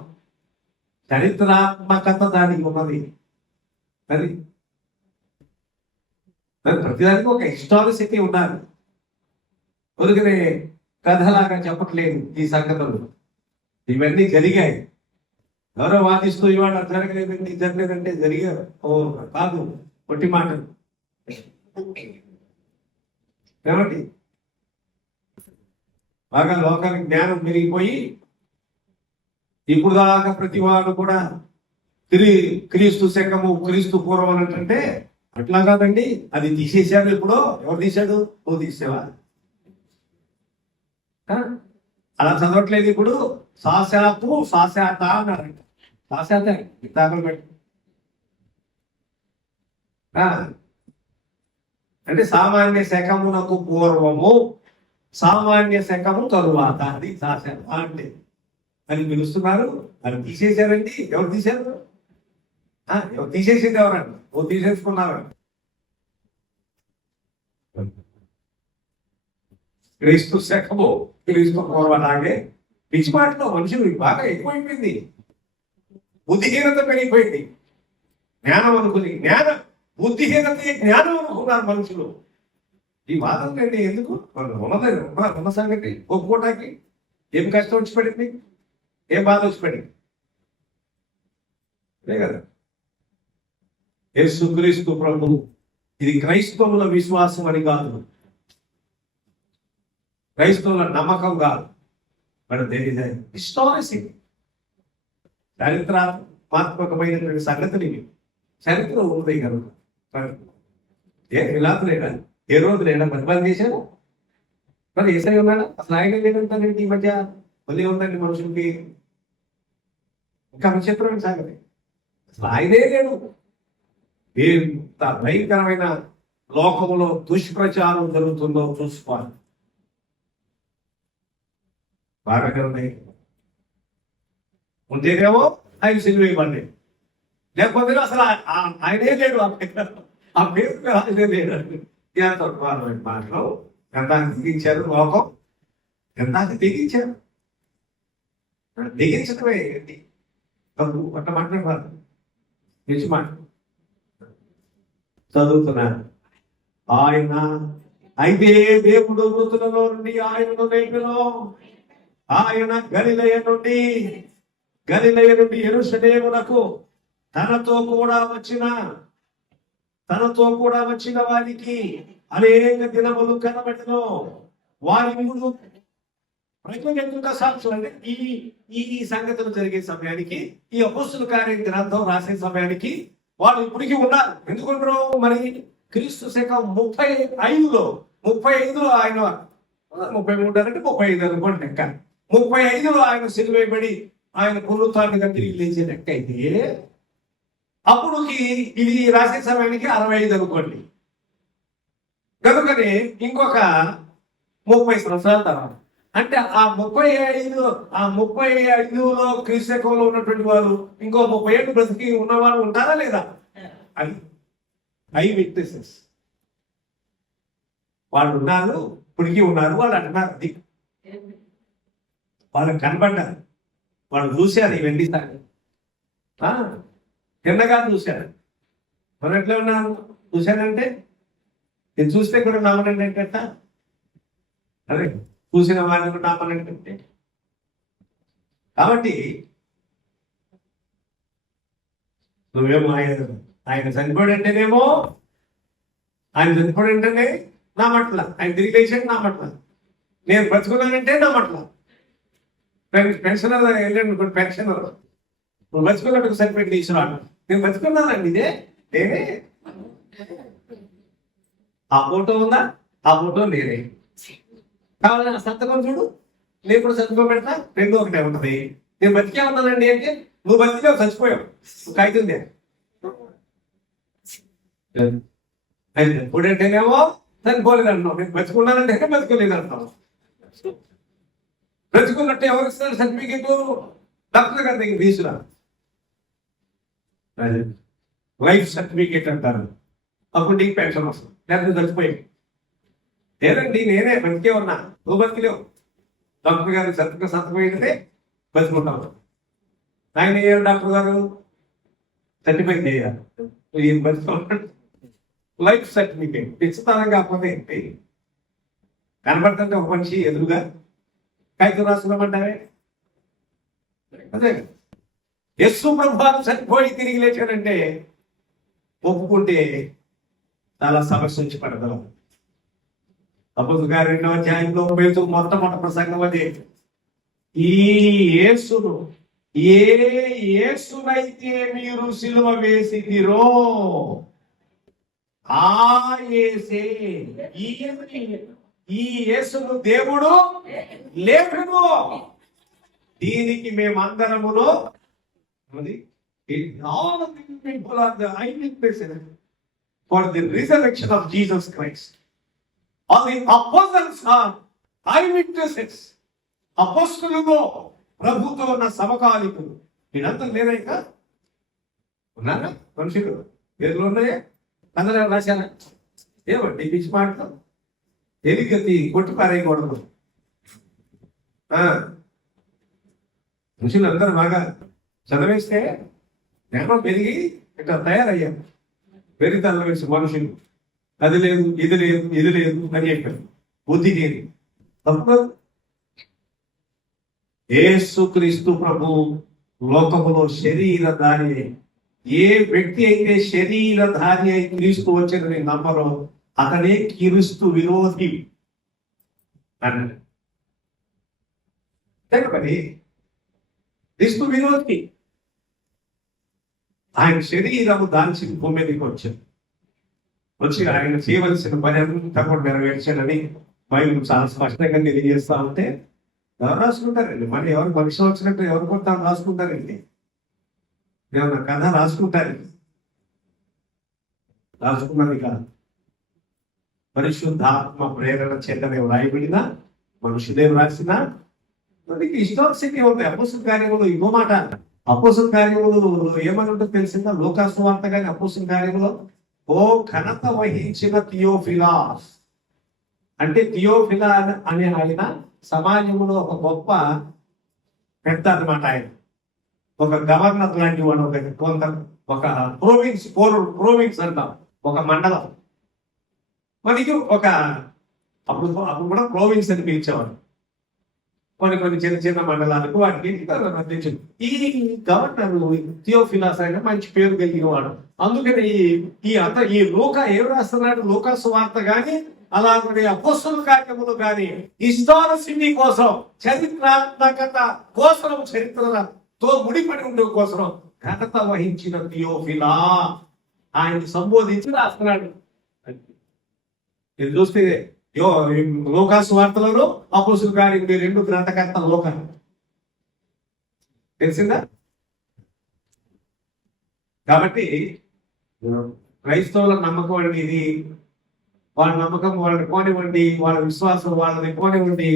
చరిత్రాత్మకత దానికి ఉన్నది. అది ప్రతిదానికి ఒక హిస్టారిసిటీ ఉండాలి. కొద్దిగా కథలాగా చెప్పట్లేదు ఈ సంగతులు. ఇవన్నీ జరిగాయి. ఎవరో వాదిస్తూ ఇవాళ జరగలేదంటే జరిగారు. ఓ కాదు, పొట్టి మాటలు. కాబట్టి బాగా లోకానికి జ్ఞానం పెరిగిపోయి ఇప్పుడు దాకా ప్రతి వాడు కూడా క్రీస్తు శకము క్రీస్తు పూర్వం అంటే అట్లా కాదండి. అది తీసేశాడు. ఇప్పుడు ఎవరు తీశాడు? ఓ తీసేవా? అలా చదవట్లేదు. ఇప్పుడు సాశాతు సాశాత అన్నారంట. సాశాత దాఖలు పెట్టి అంటే సామాన్య శకమునకు పూర్వము, సామాన్య శకము తరువాత. అది సాశాత అంటే అని పిలుస్తున్నారు. అది తీసేశారండి. ఎవరు తీశారు? ఎవరు తీసేసేది? ఎవరండి? ఓ తీసేసుకున్నారు. క్రీస్తు శకము క్రీస్తు పూర్వం. అలాగే పిచ్చి మాటలో మనుషులు బాగా ఎక్కువైపోయింది. బుద్ధిహీనత పెరిగిపోయింది. జ్ఞానం అనుకుని బుద్ధిహీనత జ్ఞానం అనుకున్నారు మనుషులు. ఈ వాదం కండి ఎందుకు? ఉన్న సంగతి ఒప్పుకోటానికి ఏం కష్టం వచ్చి పడింది, ఏం బాధ వచ్చి పడింది? అదే కదా. యేసుక్రీస్తు ప్రభువు ఇది క్రైస్తవుల విశ్వాసం అని కాదు, క్రైస్తవుల నమ్మకం కాదు. బట్ హిస్టారిసిటీ, చారిత్రాత్మకమైనటువంటి సంగతులు ఇవి. చరిత్ర ఉంది కనుక ఇలా లేడా? ఏ రోజు లేడా? పరిపాలన చేశారు. మరి ఏసై ఉన్నాడా? అసలు ఆయన లేదంటారండి. ఈ మధ్య మళ్ళీ ఉందండి మనుషులకి. ఇంకా విచిత్రమైన సంగతి, అసలు ఆయనే లేడు. ఎంత భయంకరమైన లోకములో దుష్ప్రచారం జరుగుతుందో చూసుకోవాలి. బాగా ఉంటేనేమో ఆయన సిలువేయబడి, లేకపోతే అసలు ఆయనే లేడు. ఆ పేరు ఆయనే లేడు. ఎంత మాటలు ఎంత దిగించారు లోకం, ఎంత దిగించారు. దిగించడమే అట్లా మాట్లాడతారు. నిజ మాట చదువుతున్నారు. ఆయన అయితే దేవుడు మృతులలో నుండి ఆయనను లేపెను. ఆయన గలిలయ నుండి యెరూషలేమునకు తనతో కూడా వచ్చిన వారికి అనేక దినములు కనబడెను. వారి ప్రజలకు సాక్షులు అంటే ఈ సంగతులు జరిగే సమయానికి, ఈ అపోస్తుల కార్యం గ్రంథం రాసే సమయానికి వాళ్ళు ఇప్పటికీ ఉన్నారు. ఎందుకుంటారు మరి? క్రీస్తు శకం 35లో ఆయన 33 అంటే 35 అనుకోండి లెక్క. 35లో ఆయన సిలువేయబడి ఆయన పునరుత్థానంగా తిరిగి లేచే లెక్క అయితే అప్పుడుకి ఇది రాసే సమయానికి 65 అనుకోండి. కనుకనే ఇంకొక 30 సంవత్సరాల తర్వాత అంటే ఆ 35లో క్రీస్తు శకంలో ఉన్నటువంటి వారు ఇంకో 30 ఏళ్ళు బ్రతికి ఉన్నవారు ఉంటారా లేదా? అది ఐ విట్నెసెస్. వాళ్ళు ఉన్నారు, ఇప్పటికీ ఉన్నారు. వాళ్ళు అంటున్నారు, అది వాళ్ళకి కనబడ్డారు, వాళ్ళు చూశారు ఇవన్నీ కిందగా చూశారు. మనం ఎట్లా ఉన్నారు? చూశానంటే నేను చూస్తే కూడా నమ్మనండి ఏంటంట, అదే చూసిన వారిని కూడా నమ్మనంటే. కాబట్టి నువ్వేమో ఆయన చనిపోయాడంటేనేమో ఆయన చనిపోయాడంటేనే నా మట్ల, ఆయన తిరిగి లేచాడు నా మట్ల, నేను బ్రతుకున్నానంటే నా మట్ల. పెన్షనర్ వెళ్ళండి, పెన్షనర్ నువ్వు బతుకున్నట్టు సర్టిఫికేట్ తీసుకురాడు, నేను బతుకున్నానండి, ఇదే నేనే. ఆ ఫోటో ఉందా? ఆ ఫోటో నేనే. కావాలని ఆ సంతకం చూడు, నేను కూడా సంతకం పెడతా, 2 ఒకటే ఉంటుంది. నేను బతికే ఉన్నానండి అంటే నువ్వు బతికే చచ్చిపోయావు, కాగితం ఇప్పుడంటేనేమో చనిపోలేదు అంటున్నావు, నేను బతుకున్నానంటే బతుకోలేదు అంటున్నావు. బ్రతుకున్నట్టు ఎవరు ఇస్తారు సర్టిఫికేట్? డాక్టర్ గారి దగ్గర తీసుకురా, లైఫ్ సర్టిఫికేట్ అంటారు. అప్పుడు నీకు పెన్షన్ వస్తుంది, లేకపోతే చచ్చిపోయి. లేదండి నేనే బతికే ఉన్నా, నువ్వు బతికిలేవు. డాక్టర్ గారికి సంతకం బతుకుంటావు. ఆయన ఏం డాక్టర్ గారు సర్టిఫై చేయాలి, ఈయన బతుకున్నాడు. లైఫ్ సర్టిఫికేట్ ఖచ్చితంగా కాకపోతే ఏంటి? కనబడుతుంటే ఒక మనిషి ఎదురుగా కాగితం రాసుకున్నామంటారే, అదే యేసు ప్రభువు చనిపోయి తిరిగి లేచాడంటే ఒప్పుకుంటే చాలా సమస్య నుంచి పడగలం. అపోస్తలుల కార్యం 2వ అధ్యాయంలో మొట్టమొదటి ప్రసంగం అదే. ఈ యేసును ఏ యేసునైతే మీరు సిలువ వేసిరో ఆ యేసే, ఈ యేసును దేవుడు లేపెను. దీనికి మేమందరమును all of the people are the eyewitnesses for the resurrection of Jesus Christ. All the apostles are eyewitnesses. అపోస్తలులో ప్రభుతో ఉన్న సమకాలికులు వీళ్ళంతా లేరా? ఇంకా ఉన్నారా మనుషులు? పేర్లు ఉన్నాయా? అందరూ రాశారా? ఏమండి పిచ్చి మాటలు, ఎలిగతి కొట్టి పారేయకూడదు. మనుషులు అందరూ బాగా చదివేస్తే జ్ఞానం పెరిగి ఇట్లా తయారయ్యారు. పెరిగితల్లో వేసి మనుషులు అది లేదు, ఇది లేదు, ఇది లేదు అని చెప్పారు. బుద్ధి లేదు. తప్పు. యేసుక్రీస్తు ప్రభు లోకములో శరీరధారి, ఏ వ్యక్తి అయితే శరీరధారి అయి క్రీస్తు వచ్చిందని నమ్మరో అతనే క్రీస్తు విరోధి అన్నాడు. మరి క్రీస్తు విరోధి ఆయన శరీరము దాల్చి భూమి మీదకి వచ్చి ఆయన చేయవలసిన పని అంతా కూడా నెరవేర్చాడని బైబిల్ చాలా స్పష్టంగా తెలియజేస్తా ఉంటే ఎవరు రాసుకుంటారండి? మరి ఎవరు మనిషి వచ్చినట్టు ఎవరు కొత్త రాసుకుంటారండి? ఏమన్నా కథ రాసుకుంటారండి? రాసుకున్నది కాదు, పరిశుద్ధాత్మ ప్రేరణ చేతనే వ్రాయబడిన మనుషులేం రాసిన మనకి హిస్టారిసిటీ ఉంది. అపోస్తలుల కార్యములు ఇంకో మాట, అపోస్తలుల కార్యములు ఏమని ఉంటుందో తెలిసిందా? లూకాసు వార్త కానీ అపోస్తలుల కార్యములో ఓ ఘనత వహించిన థియోఫిలాస్ అంటే థియోఫిలా అనే ఆయన సమాజంలో ఒక గొప్ప పెద్ద అన్నమాట. ఆయన ఒక గవర్నర్ లాంటి వాడు, ఒక ప్రోవిన్స్ అంటాం, ఒక మండలం. మనకి ఒక అప్పుడు అప్పుడు కూడా ప్రోవిన్స్ అని పిలిచేవాడు. కొన్ని చిన్న చిన్న మండలాలకు వాటికి అధ్యక్షుడు. ఈ గవర్నర్ థియోఫిలాస్ అయినా మంచి పేరు కలిగిన వాడు. అందుకని ఈ లూకా ఏం రాస్తున్నాడు? లూకా సువార్త గాని అలాగే అపోస్తలుల కార్యములు కానీ హిస్టారిసిటీ కోసం, చరిత్రాత్మకత కోసం, చరిత్రతో ముడిపడి ఉండే కోసం ఘనత వహించిన థియోఫిలా ఆయన సంబోధించి రాస్తున్నాడు. ఇది చూస్తే లూకా సువార్తలలో అపోస్తలుల కార్యములు రెండు గ్రంథకర్త లూకా. తెలిసిందా? కాబట్టి క్రైస్తవుల నమ్మకం అనేది ఇది. వాళ్ళ నమ్మకం వాళ్ళని పోనివ్వండి, వాళ్ళ విశ్వాసం వాళ్ళని పోనివ్వండి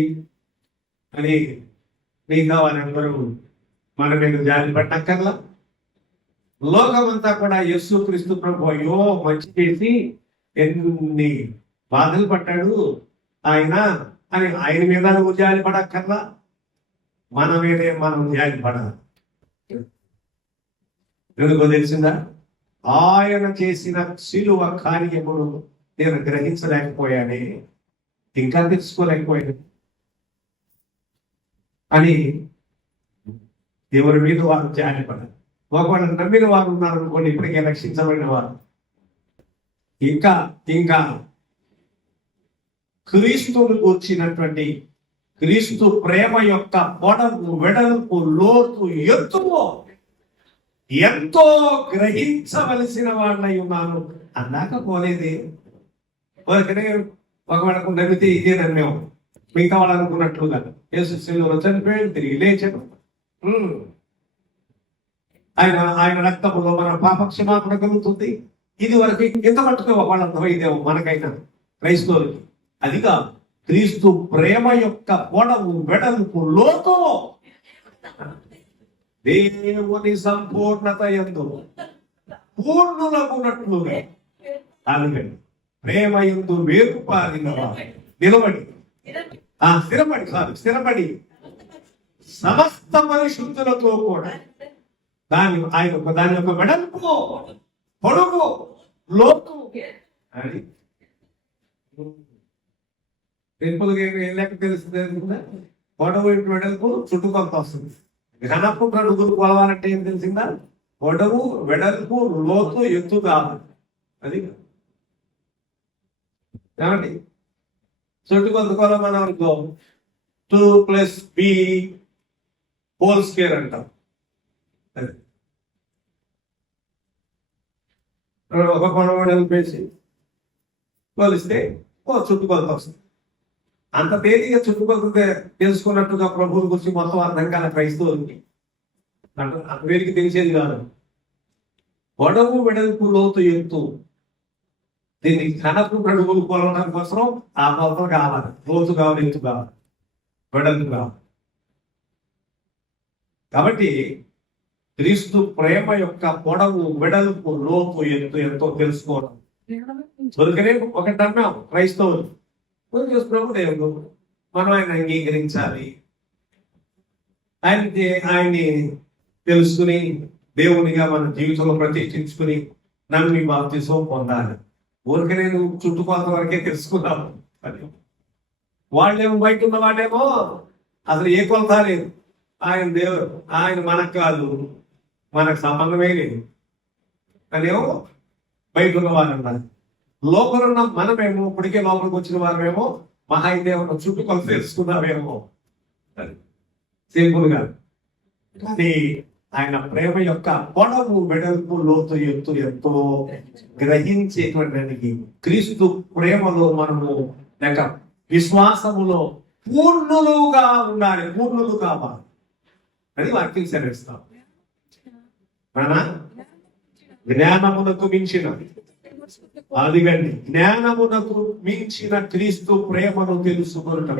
అని మిగతా వాళ్ళందరూ మన మీద జాలి పట్టక్కర్లా. లోకమంతా కూడా యేసుక్రీస్తు ప్రభు అయ్యో మంచి చేసి ఎన్ని బాధలు పడ్డాడు ఆయన అని ఆయన మీద నువ్వు జాలి పడక్కర్లా. మన మీదే మనం జాలి పడాలి. ఎందుకో తెలిసిందా? ఆయన చేసిన శిలువ కార్యములు నేను గ్రహించలేకపోయానే, ఇంకా తెలుసుకోలేకపోయాను అని దేవుని మీద వారు జాలిపడారు. ఒకవేళ నమ్మిన వారు ఉన్నారు అనుకోండి, ఇప్పటికే రక్షించబడిన వారు, ఇంకా ఇంకా క్రీస్తును కూర్చినటువంటి క్రీస్తు ప్రేమ యొక్క పొడవు, వెడల్పు, లోతు, ఎత్తువో ఎంతో గ్రహించవలసిన వాళ్ళై ఉన్నాను అన్నాక పోలేదే. ఒకవేళ నమ్మితే ఇదే నమ్మేము, మిగతా వాళ్ళు అనుకున్నట్లుగా యేసు శిలువలో చనిపోయాడు, తిరిగి లేచాడు. ఆయన రక్తములో మన పాప క్షమాపణ కలుగుతుంది. ఇది వరకు ఎంత మట్టుకు వాళ్ళ అర్థమైదేమో మనకైనా క్రైస్తవులకి. అదిగా క్రీస్తు ప్రేమ యొక్క పొడవు, వెడల్పు, లోతు దేవుని సంపూర్ణత యందు పూర్ణులగునట్లుగా అలాగండి ప్రేమ యందు వేరుపారిన స్థిరపడి సమస్త పరిశుద్ధులతో కూడా దాని యొక్క వెడల్పు, పొడుగు, లోతు అని లెక్క తెలుస్తుంది. పొడవు వెడల్పు చుట్టుకొలత వస్తుంది. ఘనపు కడుగులు కొలవాలంటే ఏం తెలిసిందా? పొడవు, వెడల్పు, లోతు, ఎత్తు కావాలి. అది కాబట్టి చుట్టుకొలత కొలవమని అనుకో 2+b² అంటాం. అది ఒక పొడవు వెడల్పు వేసి కొలిస్తే చుట్టుకొలత వస్తుంది. అంత తేలిగా చుట్టుకొలత తెలుసుకున్నట్టుగా ప్రభువుల గురించి మొత్తం అర్థం కాల క్రైస్తవులకి. వీరికి తెలిసేది కాదు. పొడవు, వెడల్పు, లోతు, ఎత్తు, దీన్ని ఘనపు అడుగులు కొలవడం కోసం ఆ కొలతలు కావాలి. లోతు కావాలి, ఎత్తు కావాలి, వెడల్పు కావాలి. కాబట్టి క్రీస్తు ప్రేమ యొక్క పొడవు, వెడల్పు, లోతు, ఎత్తు ఎంతో తెలుసుకోవడం. దొరికనే ఒకటి అన్నాం క్రైస్తవులు ప్రభు దేవుడు, మనం ఆయన అంగీకరించాలి, ఆయన్ని తెలుసుకుని దేవునిగా మన జీవితంలో ప్రతిష్ఠించుకుని నమ్మి బాప్తిసం పొందాలి. ఊరికనే నువ్వు చుట్టుకొలత వరకే తెలుసుకున్నావు. వాళ్ళేమో బయట ఉన్న వాళ్ళేమో అసలు ఏ కొలత లేదు. ఆయన దేవుడు, ఆయన మనకు కాదు, మనకు సంబంధమే లేదు అనేమో బయట ఉన్న వాళ్ళు అన్నారు. లోపల ఉన్న మనమేమో ఇప్పటికే లోపలికి వచ్చిన వారమేమో మహా దేవుడు చుట్టుకొలత తెలుసుకున్నామేమో. సింపుల్ గా. కానీ ఆయన ప్రేమ యొక్క పొడవు, వెడల్పు, లోతు, ఎత్తు ఎంతో గ్రహించేటువంటి క్రీస్తు ప్రేమలో మనము లేక విశ్వాసములో పూర్ణులుగా ఉండాలి. పూర్ణులు కావాలి అని వాక్యం సెలవిస్తాం. మన జ్ఞానమునకు మించిన అదిగండి జ్ఞానమునకు మించిన క్రీస్తు ప్రేమను తెలుసుకుంటాం.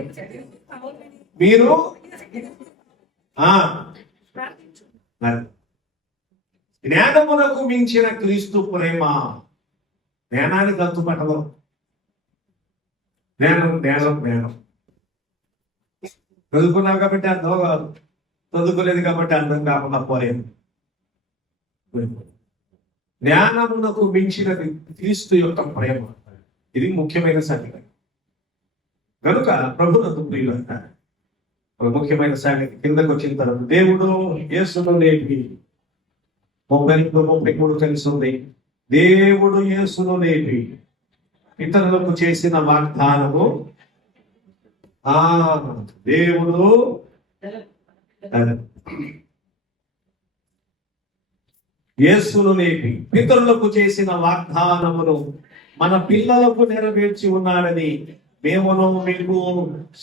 మీరు జ్ఞానమునకు మించిన క్రీస్తు ప్రేమ. జ్ఞానానికి గంతుపట్టదు. జ్ఞానం చదువుకున్నావు కాబట్టి అర్థం కాదు, చదువుకోలేదు కాబట్టి అర్థం కాకుండా పోలేదు. జ్ఞానమునకు మించిన క్రీస్తు యొక్క ప్రేమ, ఇది ముఖ్యమైన సంగతి. కనుక ప్రభునందు ప్రియులంతా ఒక ముఖ్యమైన సంగతి కిందకు వచ్చిన తర్వాత దేవుడు యేసును లేపి 32-33 కలిసి ఉంది. దేవుడు యేసును లేపి ఇతరులకు చేసిన వాగ్దానము దేవుడు యేసును లేపి పితరులకు చేసిన వాగ్దానమును మన పిల్లలకు నెరవేర్చి ఉన్నాడని మేమును మీకు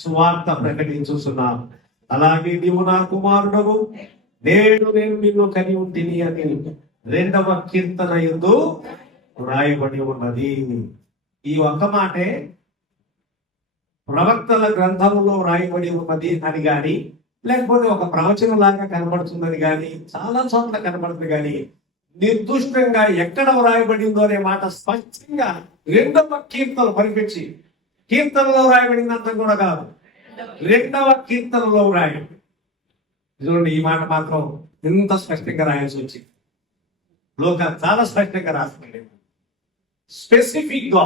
సువార్త ప్రకటించుతున్నాం. అలాగే నీవు నా కుమారుడవు, నేను నిన్ను కని ఉంటిని అని 2వ కీర్తన యందు రాయబడి ఉన్నది. ఈ ఒక్క మాటే ప్రవక్తల గ్రంథములో రాయబడి ఉన్నది అని గాని, లేకపోతే ఒక ప్రవచనం లాగా కనబడుతున్నది కానీ, చాలా చోట్ల కనబడుతుంది కానీ, నిర్దుష్టంగా ఎక్కడ వ్రాయబడిందో అనే మాట స్పష్టంగా 2వ కీర్తన పరిపించి కీర్తనలో రాయబడినంత కూడా కాదు, 2వ కీర్తనలో రాయబడి. చూడండి, ఈ మాట మాత్రం ఎంత స్పష్టంగా రాయాల్సి వచ్చింది. లోక చాలా స్పష్టంగా రాస్తుంది. స్పెసిఫిక్ గా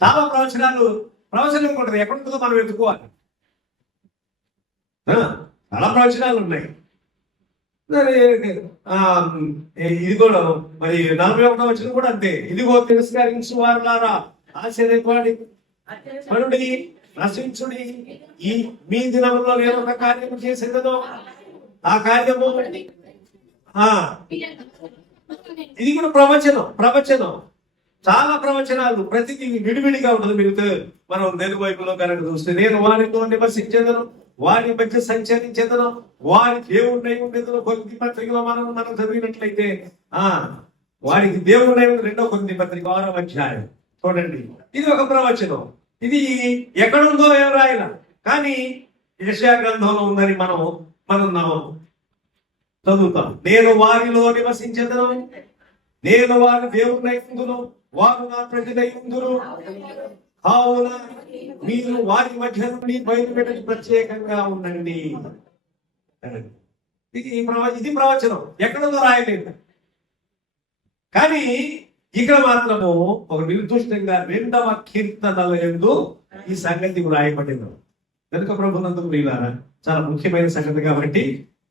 చాలా ప్రవచనం ఉంటుంది. ఎక్కడుంటుందో మనం వెతుకోవాలి. చాలా ప్రవచనాలు ఉన్నాయి. ఇది కూడా మరి 41వ వచనం కూడా అంతే. ఇదిగో తిరస్కరించు వారులారా ఆశ్చర్యపడి నశించుడి, ఈ మీ దినంలో నేను ఒక కార్యము చేసేదను, ఆ కార్యము ఇది కూడా ప్రవచనం. చాలా ప్రవచనాలు, ప్రతిదీ విడివిడిగా ఉంటుంది. మీరు మనం తెలుగు వైపులో కనుక చూస్తే, నేను వారితో నివసించేదను, వారి మధ్య సంచరించేదను, వారి దేవుడినై ఉండేదను. కొరింథీ పత్రికలో మనం చదివినట్లయితే వారికి దేవుడినై ఉండే 2వ కొరింథీ పత్రిక 6వ అధ్యాయం చూడండి. ఇది ఒక ప్రవచనం. ఇది ఎక్కడుందో ఏం రాయన, కానీ యెషయా గ్రంథంలో ఉందని మనం చదువుతాం. నేను వారిలో నివసించేదను, నేను వారి దేవుడినై ఉందును, వారు నా ప్రజలై ఉందురు, కావున మీరు వారి మధ్య నుండి బయలుపెట్టి ప్రత్యేకంగా ఉండండి. ఇది ప్రవచనం, ఎక్కడో రాయలేదు. కానీ ఇక్కడ మాత్రము ఒక నిర్దిష్టంగా 2వ కీర్తనల యందు ఈ సంగతి రాయబడింది. కనుక ప్రభునందు ప్రియులారా, చాలా ముఖ్యమైన సంగతి కాబట్టి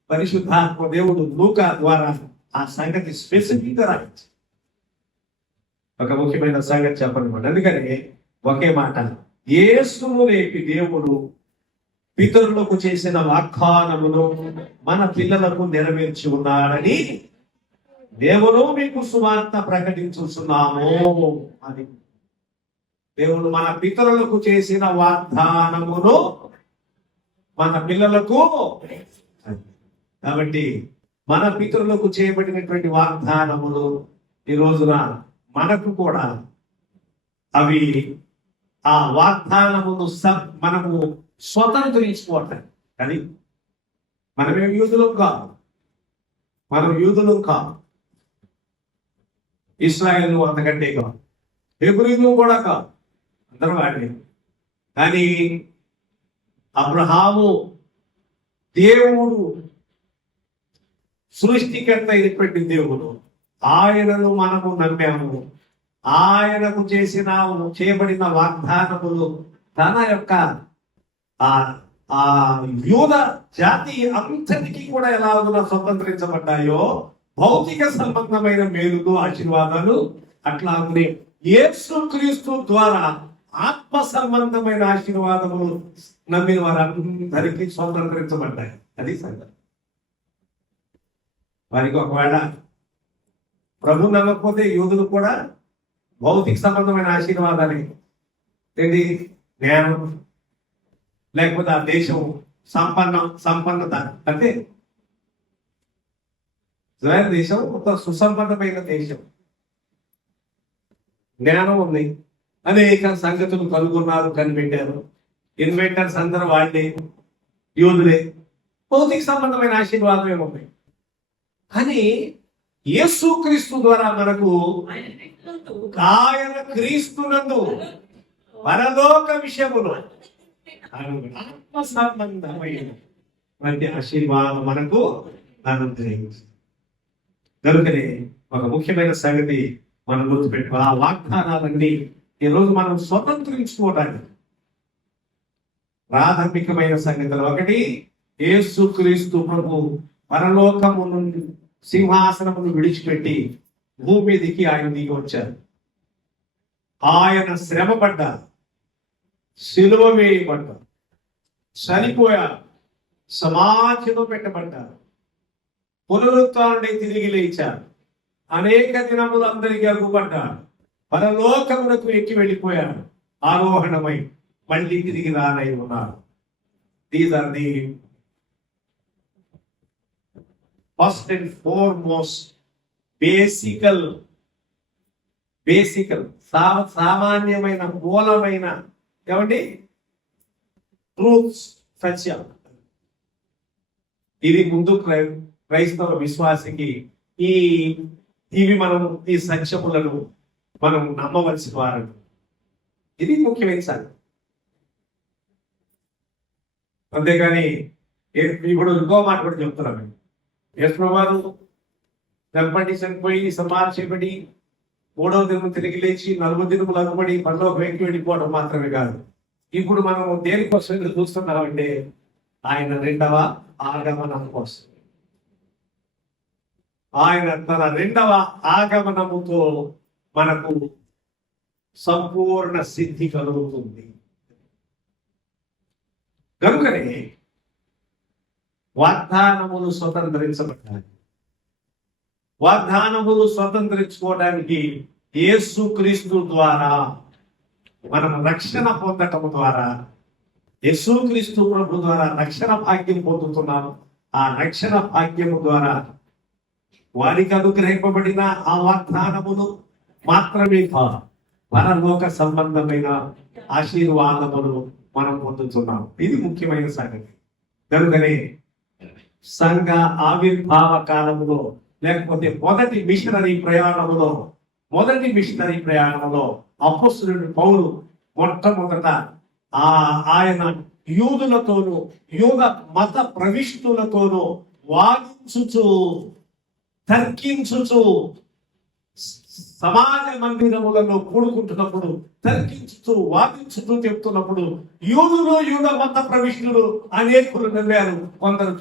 పరిశుద్ధాత్మ దేవుడు లూకా ద్వారా ఆ సంగతి స్పెసిఫిక్ గా రాయించి ఒక ముఖ్యమైన సంగతి చెప్పనమాట. అందుకని ఒకే మాట, యేసును లేపి దేవుడు పితరులకు చేసిన వాగ్దానమును మన పిల్లలకు నెరవేర్చి ఉన్నాడని దేవుడు మీకు సువార్త ప్రకటించుతున్నాము అని. దేవుడు మన పితరులకు చేసిన వాగ్దానమును మన పిల్లలకు, కాబట్టి మన పితరులకు చేయబడినటువంటి వాగ్దానములు ఈ రోజున మనకు కూడా అవి ఆ వాగ్దానమును మనము స్వతంత్రించుకోవటం. కానీ మనమేం యూదులం కాదు, ఇశ్రాయేలు అంతకంటే కాదు, హెబ్రీయులు కూడా కాదు, అందరూ వాడే. కానీ అబ్రహాము దేవుడు సృష్టికర్త అయినటువంటి దేవుడు, ఆయనను మనము నమ్మాము. ఆయనకు చేయబడిన వాగ్దానములు తన యొక్క ఆ యూద జాతి అంతటికీ కూడా ఎలాగున స్వతంత్రించబడ్డాయో, భౌతిక సంబంధమైన మేలులు ఆశీర్వాదాలు అట్లాగే యేసుక్రీస్తు ద్వారా ఆత్మ సంబంధమైన ఆశీర్వాదములు నమ్మిన వారందరికీ స్వతంత్రించబడ్డాయి. అది సంగతి. వారికి ఒకవేళ ప్రభు నమ్మకపోతే యూదులు కూడా భౌతిక సంబంధమైన ఆశీర్వాదాన్ని ఏంటి, జ్ఞానం, లేకపోతే ఆ దేశం సంపన్నత, అంటే ఇజ్రాయెల్ దేశం ఒక సుసంపన్నమైన దేశం, జ్ఞానం ఉంది, అనేక సంగతులు కనుగొన్నారు, కనిపెట్టారు. ఇన్వెంటర్స్ అందరూ వాళ్ళే, యూదులే. భౌతిక సంబంధమైన ఆశీర్వాదం ఏముంది. కానీ యేసుక్రీస్తు ద్వారా మనకు ఆయన క్రీస్తునందు పరలోక విషయములు ఆత్మ సంబంధమైన వంటి ఆశీర్వాదం మనకు అనుగ్రహించింది. కనుకనే ఒక ముఖ్యమైన సంగతి మనం గుర్తుపెట్టుకో, ఆ వాగ్దానాలన్నీ ఈరోజు మనం స్వతంత్రించుకోవడానికి ప్రాథమికమైన సంగతులు. ఒకటి, యేసుక్రీస్తు ప్రభు పరలోకము నుండి సింహాసనమును విడిచిపెట్టి భూమి మీదకి ఆయన దిగి వచ్చారు. ఆయన శ్రమ పడ్డారు, సిలువ వేయబడ్డారు, చనిపోయారు, సమాధిలో పెట్టబడ్డారు, పునరుత్థానుడై తిరిగి లేచారు, అనేక దినములు అందరికీ అగుపడ్డారు, పరలోకమునకు ఎక్కి వెళ్ళిపోయారు, ఆరోహణమై మళ్ళీ తిరిగి రానై ఉన్నారు. These are the first and foremost basical సామాన్యమైన మూలమైన ఏమండి ట్రూత్స్, సత్యం. ఇది ముందు క్రైస్తవ విశ్వాసికి ఇవి మనం ఈ సత్యములను మనం నమ్మవలసిన వారు. ఇది ముఖ్యమైన సంగతి. అంతేగాని ఇప్పుడు ఇంకో మాట కూడా చెప్తున్నాను. యేసుప్రభువారు చంపండి, చనిపోయి సమాధి చేయబడి 3వ దినం తిరిగి లేచి 4 దినములు అగుపడి పనిలో వెంకి వెళ్ళిపోవడం మాత్రమే కాదు. ఇప్పుడు మనం దేనికోసం ఎదురు చూస్తున్నామంటే ఆయన 2వ ఆగమనం కోసం. ఆయన తన 2వ ఆగమనముతో మనకు సంపూర్ణ సిద్ధి కలుగుతుంది. కనుకనే వాగ్దానములు స్వతంత్రించబడ్డాయి. వాగ్దానములు స్వతంత్రించుకోవడానికి యేసుక్రీస్తు ద్వారా మనం రక్షణ పొందటం ద్వారా, యేసుక్రీస్తు ప్రభు ద్వారా రక్షణ భాగ్యం పొందుతున్నాము. ఆ రక్షణ భాగ్యము ద్వారా వారికి అనుగ్రహింపబడిన ఆ వాగ్దానములు మాత్రమే కాదు, పరలోక సంబంధమైన ఆశీర్వాదములు మనం పొందుతున్నాం. ఇది ముఖ్యమైన సంగతి. కనుకనే సంఘ ఆవిర్భావ కాలములో, లేకపోతే మొదటి మిషనరీ ప్రయాణములో అపొస్తలుడు పౌలు మొట్టమొదట ఆయన యూదులతోనూ యూద మత ప్రవిష్టులతోనూ వాదించుచు తర్కించుచు సమాజ మందిరములలో కూడుకుంటున్నప్పుడు తర్కించుతూ వాదించుతూ చెప్తున్నప్పుడు యూదులు యూద మత ప్రవిష్టులు అనేకులు నవ్వారు. కొందరు